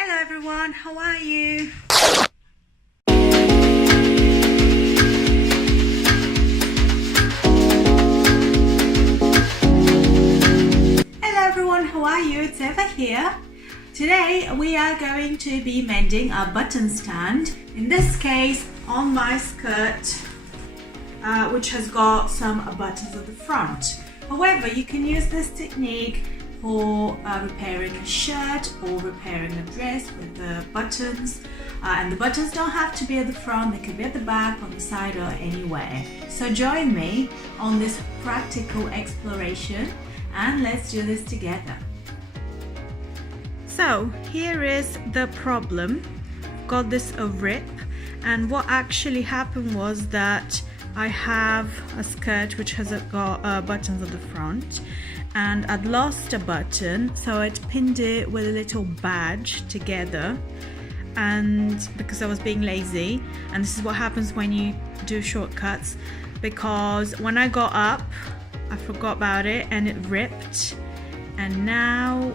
Hello everyone, how are you? Hello everyone, how are you? It's Eva here. Today we are going to be mending a button stand, in this case on my skirt, which has got some buttons at the front. However, you can use this technique for repairing a shirt or repairing a dress with the buttons, and the buttons don't have to be at the front, they could be at the back, on the side, or anywhere. So join me on this practical exploration and let's do this together. So here is the problem. Got this a rip, and what actually happened was that I have a skirt which has got buttons at the front, and I'd lost a button, so I'd pinned it with a little badge together, and because I was being lazy, and this is what happens when you do shortcuts, because when I got up I forgot about it and it ripped, and now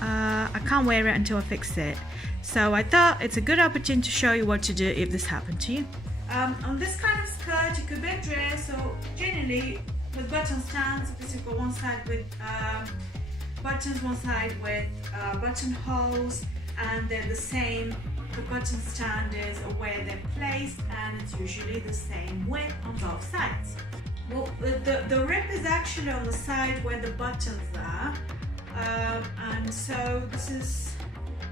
I can't wear it until I fix it. So I thought it's a good opportunity to show you what to do if this happened to you. On this kind of skirt, it could be a dress, or generally with button stands, because you've got one side with buttons, one side with buttonholes, and they're the same. The button stand is where they're placed, and it's usually the same width on both sides. Well, the rip is actually on the side where the buttons are, and so this is,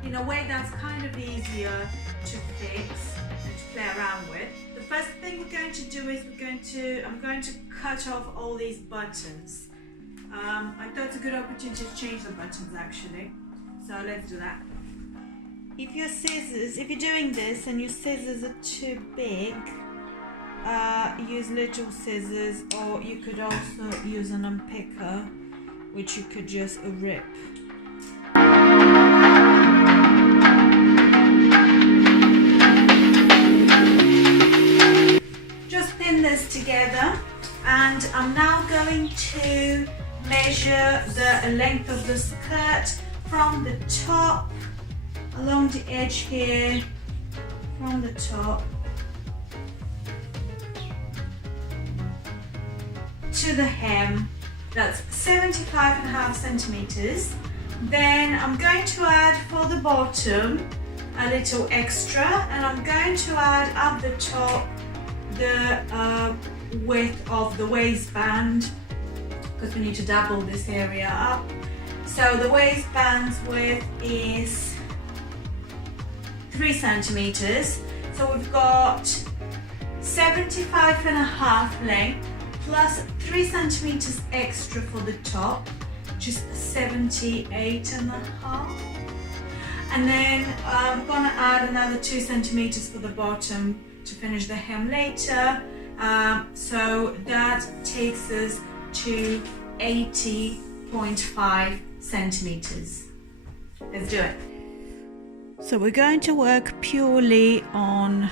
in a way, that's kind of easier to fix and to play around with. The first thing we're going to do is I'm going to cut off all these buttons. I thought it's a good opportunity to change the buttons actually, so let's do that. If you're doing this and your scissors are too big, use little scissors, or you could also use an unpicker, which you could just rip. Just pin this together, and I'm now going to measure the length of the skirt from the top along the edge here, from the top to the hem. That's 75.5 centimeters. Then I'm going to add for the bottom a little extra, and I'm going to add up the top the width of the waistband, because we need to double this area up. So the waistband's width is 3 centimeters. So we've got 75.5 length plus 3 centimeters extra for the top, which is 78.5. And then I'm gonna add another 2 centimeters for the bottom to finish the hem later. So that takes us to 80.5 centimeters. Let's do it. So we're going to work purely on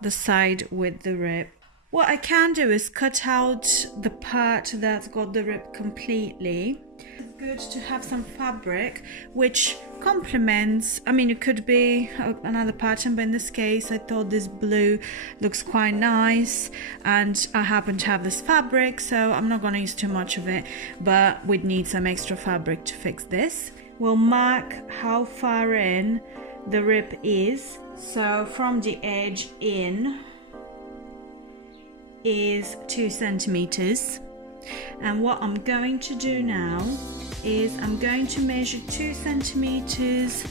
the side with the rip. What I can do is cut out the part that's got the rip completely. It's good to have some fabric which complements, I mean, it could be another pattern, but in this case I thought this blue looks quite nice, and I happen to have this fabric, so I'm not going to use too much of it, but we'd need some extra fabric to fix this. We'll mark how far in the rip is, so from the edge in is 2 centimeters. And what I'm going to do now is I'm going to measure 2 centimeters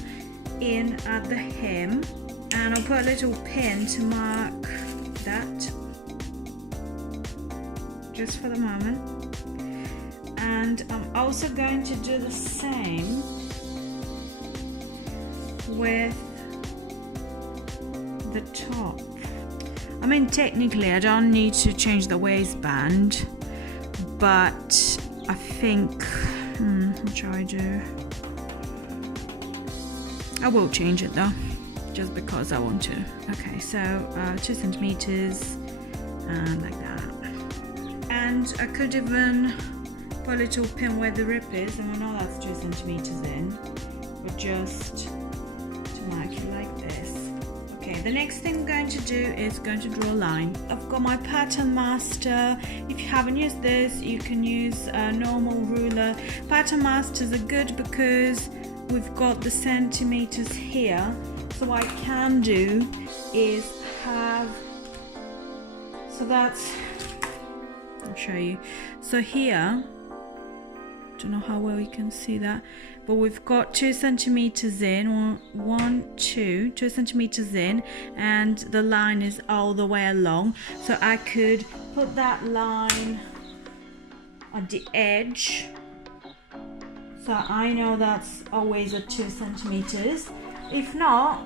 in at the hem, and I'll put a little pin to mark that just for the moment. And I'm also going to do the same with the top. I mean, technically I don't need to change the waistband, but I think what shall I do? I will change it though, just because I want to. Okay, so 2 centimeters and like that. And I could even put a little pin where the rip is, and I know that's 2 centimeters in, but just mark it like this. Okay, the next thing I'm going to do is going to draw a line. I've got my pattern master. If you haven't used this, you can use a normal ruler. Pattern masters are good because we've got the centimeters here. So what I can do is have, so that's, I'll show you. So here, don't know how well you can see that, but we've got 2 centimeters in, 2 centimeters in, and the line is all the way along. So I could put that line at the edge, so I know that's always at 2 centimeters. If not,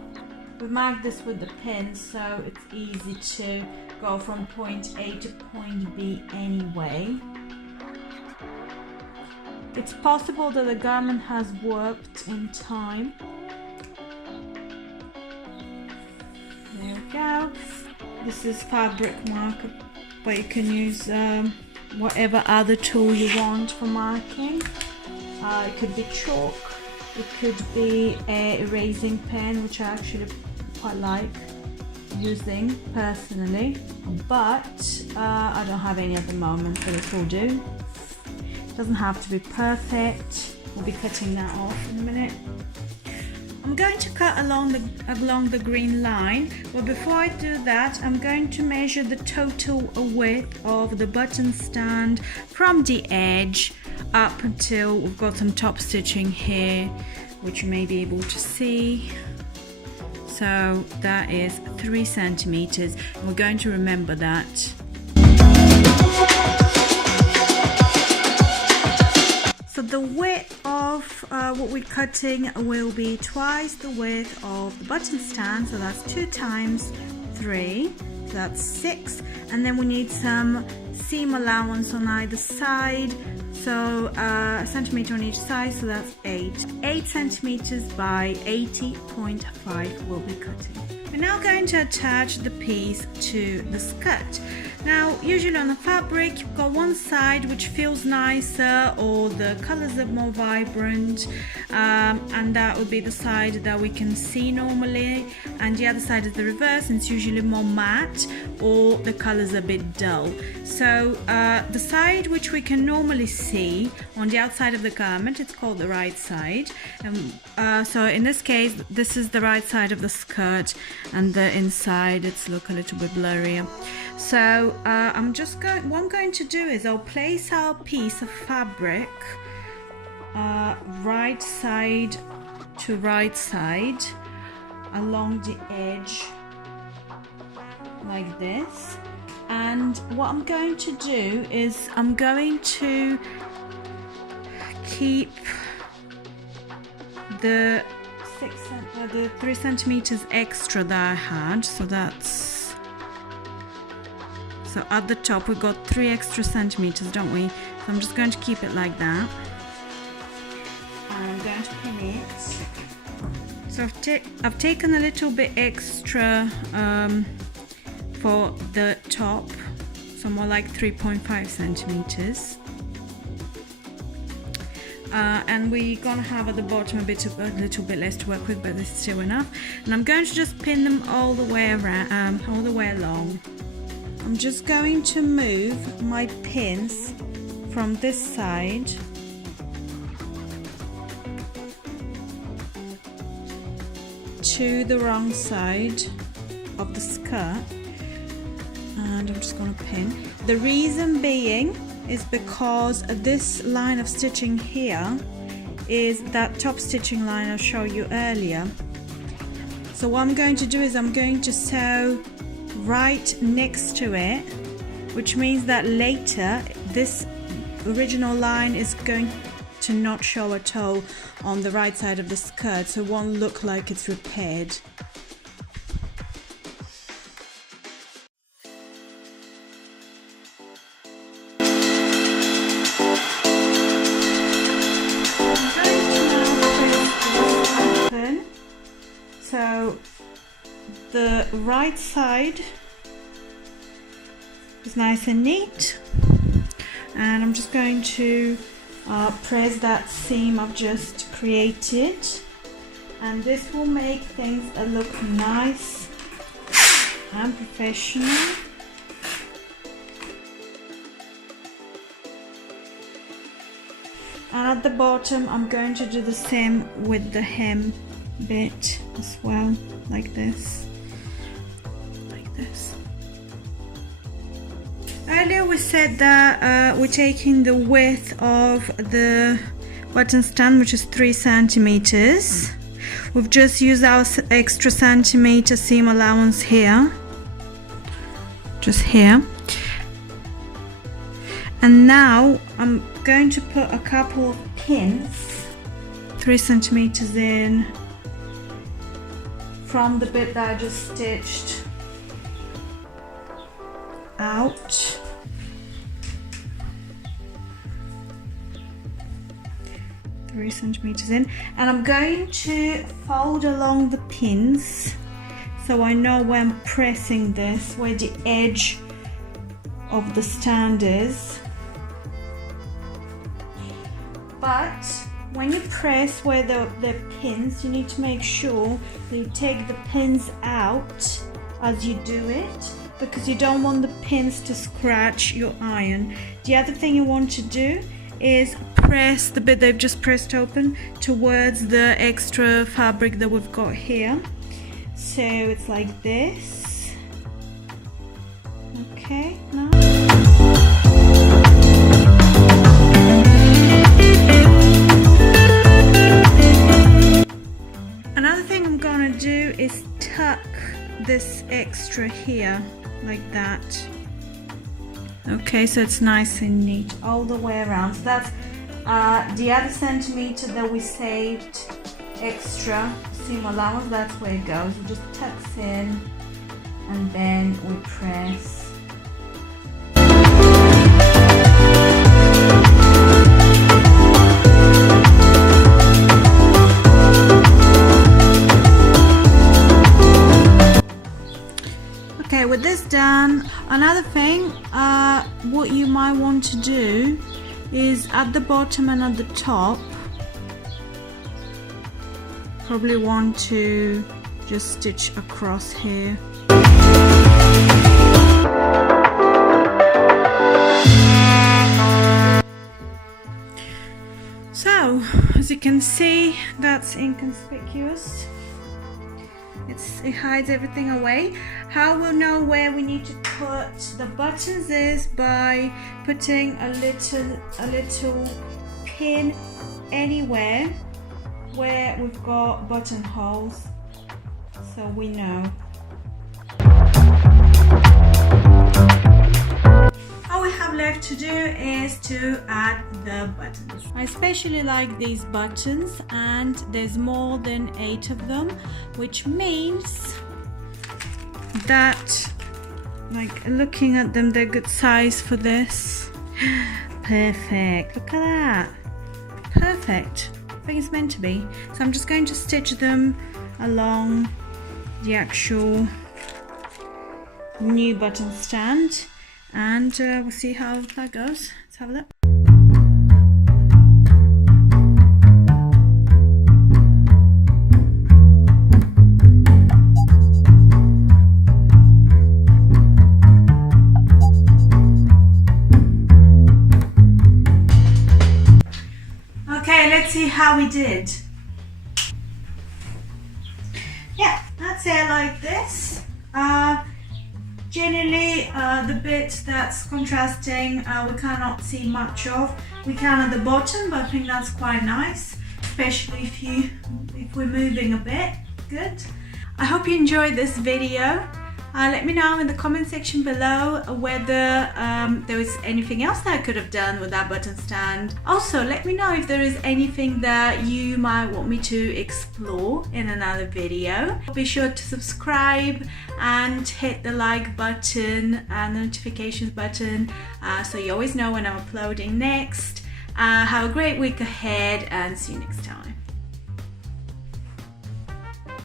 we mark this with the pin, so it's easy to go from point A to point B anyway. It's possible that the garment has warped in time. There we go. This is fabric marker, but you can use whatever other tool you want for marking. It could be chalk, it could be a erasing pen, which I actually quite like using personally, but I don't have any at the moment, but it will do. Doesn't have to be perfect. We'll be cutting that off in a minute. I'm going to cut along the green line, but before I do that, I'm going to measure the total width of the button stand from the edge up until we've got some top stitching here, which you may be able to see. So that is 3 centimeters, and we're going to remember that. So the width of what we're cutting will be twice the width of the button stand, so that's 2 times 3, so that's 6, and then we need some seam allowance on either side, so a centimeter on each side, so that's 8 centimeters by 80.5 will be cutting. We're now going to attach the piece to the skirt. Now, usually on the fabric, you've got one side which feels nicer, or the colors are more vibrant, and that would be the side that we can see normally, and the other side is the reverse, and it's usually more matte, or the colors are a bit dull. So the side which we can normally see on the outside of the garment, it's called the right side. So in this case, this is the right side of the skirt, and the inside it's look a little bit blurrier. So what I'm going to do is I'll place our piece of fabric right side to right side along the edge like this, and what I'm going to do is I'm going to keep the 3 centimeters extra that I had, so that's, so at the top we got 3 extra centimeters, don't we? So I'm just going to keep it like that, and I'm going to pin it. So I've taken a little bit extra for the top, so more like 3.5 centimeters. And we're gonna have at the bottom a little bit less to work with, but this is still enough. And I'm going to just pin them all the way around, all the way along. I'm just going to move my pins from this side to the wrong side of the skirt, and I'm just going to pin. The reason being is because this line of stitching here is that top stitching line I showed you earlier. So what I'm going to do is I'm going to sew right next to it, which means that later this original line is going to not show at all on the right side of the skirt, so it won't look like it's repaired. So the right side is nice and neat, and I'm just going to press that seam I've just created and this will make things look nice and professional. And at the bottom I'm going to do the same with the hem bit as well, like this. Earlier we said that we're taking the width of the button stand, which is 3 centimeters. We've just used our extra centimeter seam allowance here, just here. And now I'm going to put a couple of pins, 3 centimeters in from the bit that I just stitched out. Three centimeters in, and I'm going to fold along the pins so I know where I'm pressing this, where the edge of the stand is. But when you press where the pins, you need to make sure that you take the pins out as you do it, because you don't want the pins to scratch your iron. The other thing you want to do is press the bit they've just pressed open towards the extra fabric that we've got here. So it's like this. Okay, now. Another thing I'm gonna do is tuck this extra here, like that. Okay, so it's nice and neat all the way around. So that's the other centimeter that we saved extra seam allowance, that's where it goes. It just tucks in and then we press. Okay, with this done, another thing what you might want to do is at the bottom and at the top, probably want to just stitch across here. So, as you can see, that's inconspicuous. It hides everything away. How we'll know where we need to put the buttons is by putting a little pin anywhere where we've got buttonholes, so we know. All we have left to do is to add the buttons. I especially like these buttons, and there's more than 8 of them, which means that, like, looking at them, they're good size for this. Perfect, look at that, perfect. I think it's meant to be. So I'm just going to stitch them along the actual new button stand, and we'll see how that goes. Let's have a look. Okay, let's see how we did. Yeah, that's it, like this. Generally, the bit that's contrasting we cannot see much of. We can at the bottom, but I think that's quite nice, especially if we're moving a bit. Good. I hope you enjoyed this video. Let me know in the comment section below whether there is anything else that I could have done with that button stand. Also, let me know if there is anything that you might want me to explore in another video. Be sure to subscribe and hit the like button and the notifications button so you always know when I'm uploading next. Have a great week ahead and see you next time.